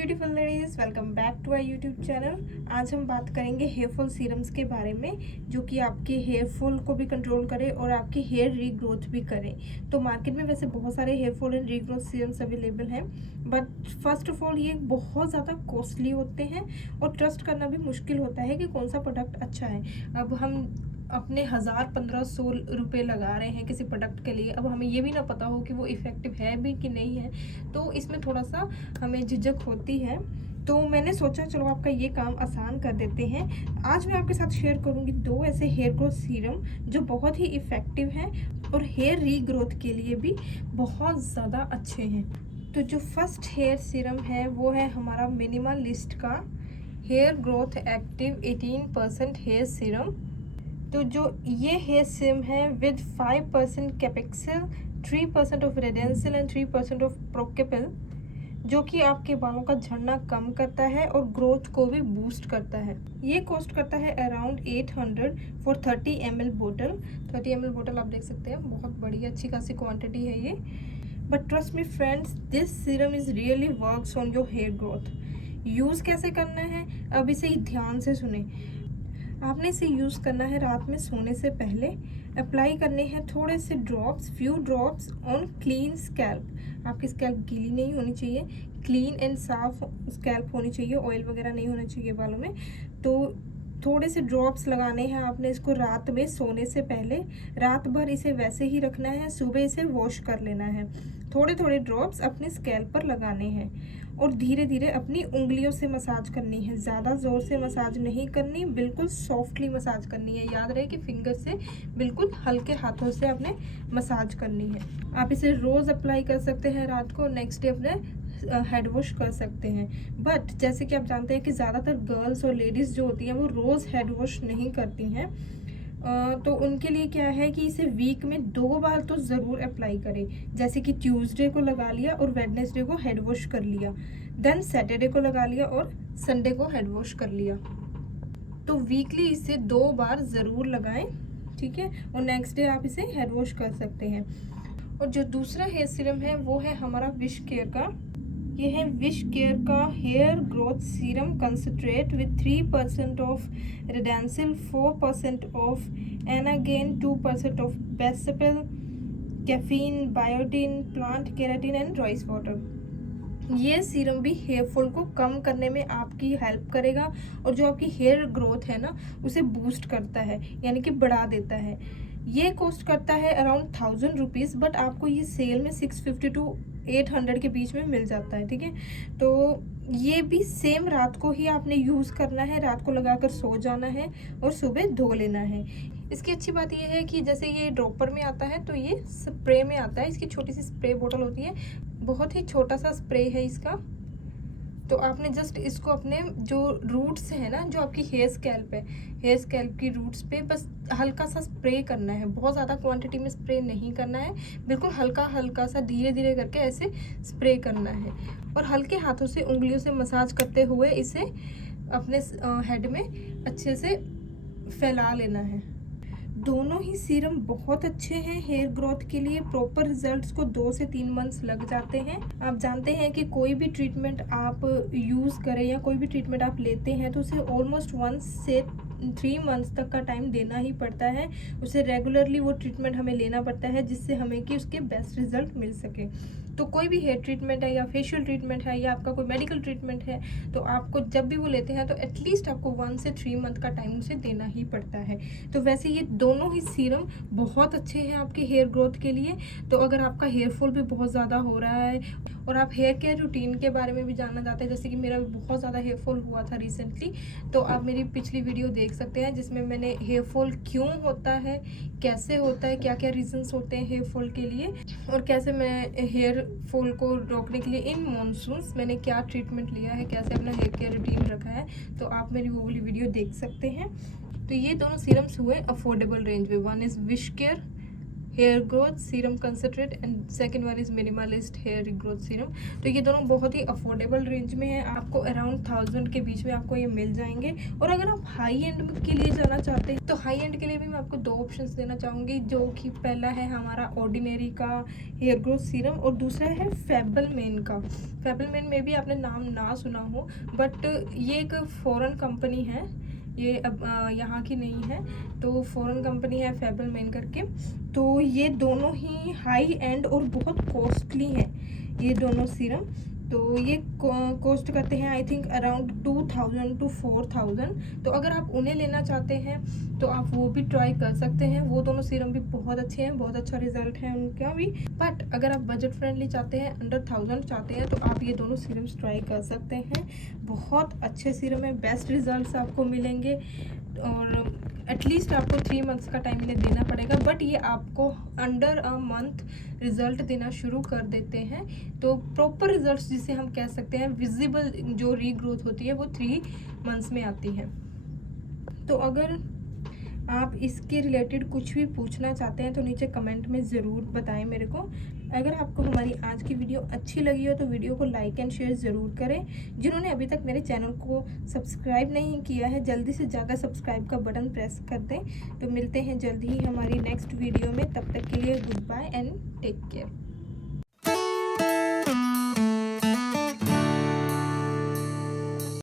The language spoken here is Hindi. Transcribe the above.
Beautiful ladies, welcome back to our YouTube channel. आज हम बात करेंगे हेयर फॉल सीरम्स के बारे में, जो कि आपके हेयर फॉल को भी कंट्रोल करे और आपकी हेयर रीग्रोथ भी करे। तो मार्केट में वैसे बहुत सारे hair fall and regrowth serums available हैं, बट फर्स्ट ऑफ ऑल ये बहुत ज़्यादा कॉस्टली होते हैं और ट्रस्ट करना भी मुश्किल होता है कि कौन सा प्रोडक्ट अच्छा है। अब हम अपने 1000-1500 रुपये लगा रहे हैं किसी प्रोडक्ट के लिए, अब हमें ये भी ना पता हो कि वो इफ़ेक्टिव है भी कि नहीं है, तो इसमें थोड़ा सा हमें झिझक होती है। तो मैंने सोचा चलो आपका ये काम आसान कर देते हैं। आज मैं आपके साथ शेयर करूंगी 2 ऐसे हेयर ग्रोथ सीरम जो बहुत ही इफ़ेक्टिव हैं और हेयर रीग्रोथ के लिए भी बहुत ज़्यादा अच्छे हैं। तो जो फर्स्ट हेयर सीरम है वो है हमारा मिनिमलिस्ट का hair growth active 18% hair serum. तो जो ये हेयर सीरम है with 5% Capixyl, 3% of Redensyl and 3% of Procapil, जो कि आपके बालों का झड़ना कम करता है और ग्रोथ को भी बूस्ट करता है। ये कॉस्ट करता है अराउंड 800 फॉर 30 ml बोतल। 30 ml बोतल आप देख सकते हैं, बहुत बड़ी अच्छी खासी क्वांटिटी है ये। But trust me friends, this serum is really works on your hair growth. Use कैसे करना है, अब इसे ध्यान से सुने। आपने इसे यूज़ करना है रात में सोने से पहले। अप्लाई करने हैं थोड़े से drops, few drops on clean scalp. आपकी स्कैल्प गीली नहीं होनी चाहिए, क्लीन एंड साफ स्कैल्प होनी चाहिए, ऑयल वगैरह नहीं होना चाहिए बालों में। तो थोड़े से ड्रॉप्स लगाने हैं आपने इसको रात में सोने से पहले। रात भर इसे वैसे ही रखना है, सुबह इसे वॉश कर लेना है। थोड़े थोड़े ड्रॉप्स अपने स्कैल्प पर लगाने हैं और धीरे धीरे अपनी उंगलियों से मसाज करनी है। ज़्यादा ज़ोर से मसाज नहीं करनी, बिल्कुल सॉफ्टली मसाज करनी है। याद रहे कि फिंगर से बिल्कुल हल्के हाथों से अपने मसाज करनी है। आप इसे रोज़ अप्लाई कर सकते हैं रात को, नेक्स्ट डे अपने हेड वॉश कर सकते हैं। बट जैसे कि आप जानते हैं कि ज़्यादातर गर्ल्स और लेडीज़ जो होती हैं वो रोज़ हेड वॉश नहीं करती हैं, तो उनके लिए क्या है कि इसे वीक में 2 बार तो ज़रूर अप्लाई करें। जैसे कि ट्यूसडे को लगा लिया और वेडनेसडे को हेड वॉश कर लिया, देन सैटरडे को लगा लिया और संडे को हेड वॉश कर लिया। तो वीकली इसे 2 बार ज़रूर लगाएं, ठीक है, और नेक्स्ट डे आप इसे हेड वॉश कर सकते हैं। और जो दूसरा हेयर सीरम है वो है हमारा विश केयर का। ये है विश केयर का hair growth serum concentrate with 3% of redensyl, 4% of anagen, 2% of baicapil, caffeine, biotin, plant keratin and rice water. ये सीरम भी हेयर फॉल को कम करने में आपकी हेल्प करेगा और जो आपकी हेयर ग्रोथ है ना उसे बूस्ट करता है, यानी कि बढ़ा देता है। ये कॉस्ट करता है अराउंड 1000 रुपीज़, बट आपको ये सेल में 650 टू 800 के बीच में मिल जाता है, ठीक है। तो ये भी सेम रात को ही आपने यूज़ करना है, रात को लगाकर सो जाना है और सुबह धो लेना है। इसकी अच्छी बात यह है कि जैसे ये ड्रॉपर में आता है तो ये स्प्रे में आता है। इसकी छोटी सी स्प्रे बोतल होती है, बहुत ही छोटा सा स्प्रे है इसका। तो आपने जस्ट इसको अपने जो रूट्स है ना, जो आपकी हेयर स्कैल्प है, हेयर स्कैल्प की रूट्स पे बस हल्का सा स्प्रे करना है। बहुत ज़्यादा क्वांटिटी में स्प्रे नहीं करना है, बिल्कुल हल्का हल्का सा धीरे धीरे करके ऐसे स्प्रे करना है और हल्के हाथों से उंगलियों से मसाज करते हुए इसे अपने हेड में अच्छे से फैला लेना है। दोनों ही सीरम बहुत अच्छे हैं हेयर ग्रोथ के लिए। प्रॉपर रिजल्ट्स को 2 से 3 मंथ्स लग जाते हैं। आप जानते हैं कि कोई भी ट्रीटमेंट आप यूज़ करें या कोई भी ट्रीटमेंट आप लेते हैं तो उसे ऑलमोस्ट 1 से 3 मंथ्स तक का टाइम देना ही पड़ता है। उसे रेगुलरली वो ट्रीटमेंट हमें लेना पड़ता है जिससे हमें कि उसके बेस्ट रिजल्ट मिल सके। तो कोई भी हेयर ट्रीटमेंट है या फेशियल ट्रीटमेंट है या आपका कोई मेडिकल ट्रीटमेंट है, तो आपको जब भी वो लेते हैं तो एटलीस्ट आपको 1 से 3 मंथ का टाइम उसे देना ही पड़ता है। तो वैसे ये दोनों ही सीरम बहुत अच्छे हैं आपके हेयर ग्रोथ के लिए। तो अगर आपका हेयर फॉल भी बहुत ज़्यादा हो रहा है और आप हेयर केयर रूटीन के बारे में भी जानना चाहते हैं, जैसे कि मेरा बहुत ज़्यादा हेयर फॉल हुआ था रिसेंटली, तो आप मेरी पिछली वीडियो देख सकते हैं जिसमें मैंने हेयर फॉल क्यों होता है, कैसे होता है, क्या क्या रीजंस होते हैं हेयर फॉल के लिए और कैसे मैं हेयर फॉल को रोकने के लिए इन मॉनसून्स मैंने क्या ट्रीटमेंट लिया है, कैसे अपना हेयर केयर रूटीन रखा है। तो आप मेरी वो वाली वीडियो देख सकते हैं। तो ये दोनों सीरम्स हुए अफोर्डेबल रेंज में। One is Wishcare hair growth serum concentrate and second one is Minimalist hair regrowth serum. तो ये दोनों बहुत ही अफोर्डेबल रेंज में है, आपको अराउंड 1000 के बीच में आपको ये मिल जाएंगे। और अगर आप हाई एंड के लिए जाना चाहते हैं तो हाई एंड के लिए भी मैं आपको 2 ऑप्शंस देना चाहूँगी, जो कि पहला है हमारा ऑर्डिनरी का हेयर ग्रोथ सीरम और दूसरा है फेबलमेन का। फेबलमेन में भी आपने नाम ना सुना हो, बट ये एक फॉरेन कंपनी है, ये अब यहाँ की नहीं है, तो फॉरेन कंपनी है फेबलमेन करके। तो ये दोनों ही हाई एंड और बहुत कॉस्टली हैं ये दोनों सीरम। तो ये कॉस्ट करते हैं आई थिंक अराउंड 2000 to 4000। तो अगर आप उन्हें लेना चाहते हैं तो आप वो भी ट्राई कर सकते हैं, वो दोनों सीरम भी बहुत अच्छे हैं, बहुत अच्छा रिजल्ट है उनका भी। बट अगर आप बजट फ्रेंडली चाहते हैं, अंडर 1000 चाहते हैं, तो आप ये दोनों सीरम्स ट्राई कर सकते हैं। बहुत अच्छे सीरम है, बेस्ट रिजल्ट्स आपको मिलेंगे और एटलीस्ट आपको 3 मंथ्स का टाइम इन्हें देना पड़ेगा, बट ये आपको अंडर अ मंथ रिजल्ट देना शुरू कर देते हैं। तो प्रॉपर रिजल्ट्स जिसे हम कह सकते हैं, विजिबल जो रीग्रोथ होती है वो 3 मंथ्स में आती है। तो अगर आप इसके रिलेटेड कुछ भी पूछना चाहते हैं तो नीचे कमेंट में ज़रूर बताएं मेरे को। अगर आपको हमारी आज की वीडियो अच्छी लगी हो तो वीडियो को लाइक एंड शेयर ज़रूर करें। जिन्होंने अभी तक मेरे चैनल को सब्सक्राइब नहीं किया है, जल्दी से जाकर सब्सक्राइब का बटन प्रेस कर दें। तो मिलते हैं जल्दी ही हमारी नेक्स्ट वीडियो में, तब तक के लिए goodbye and take care.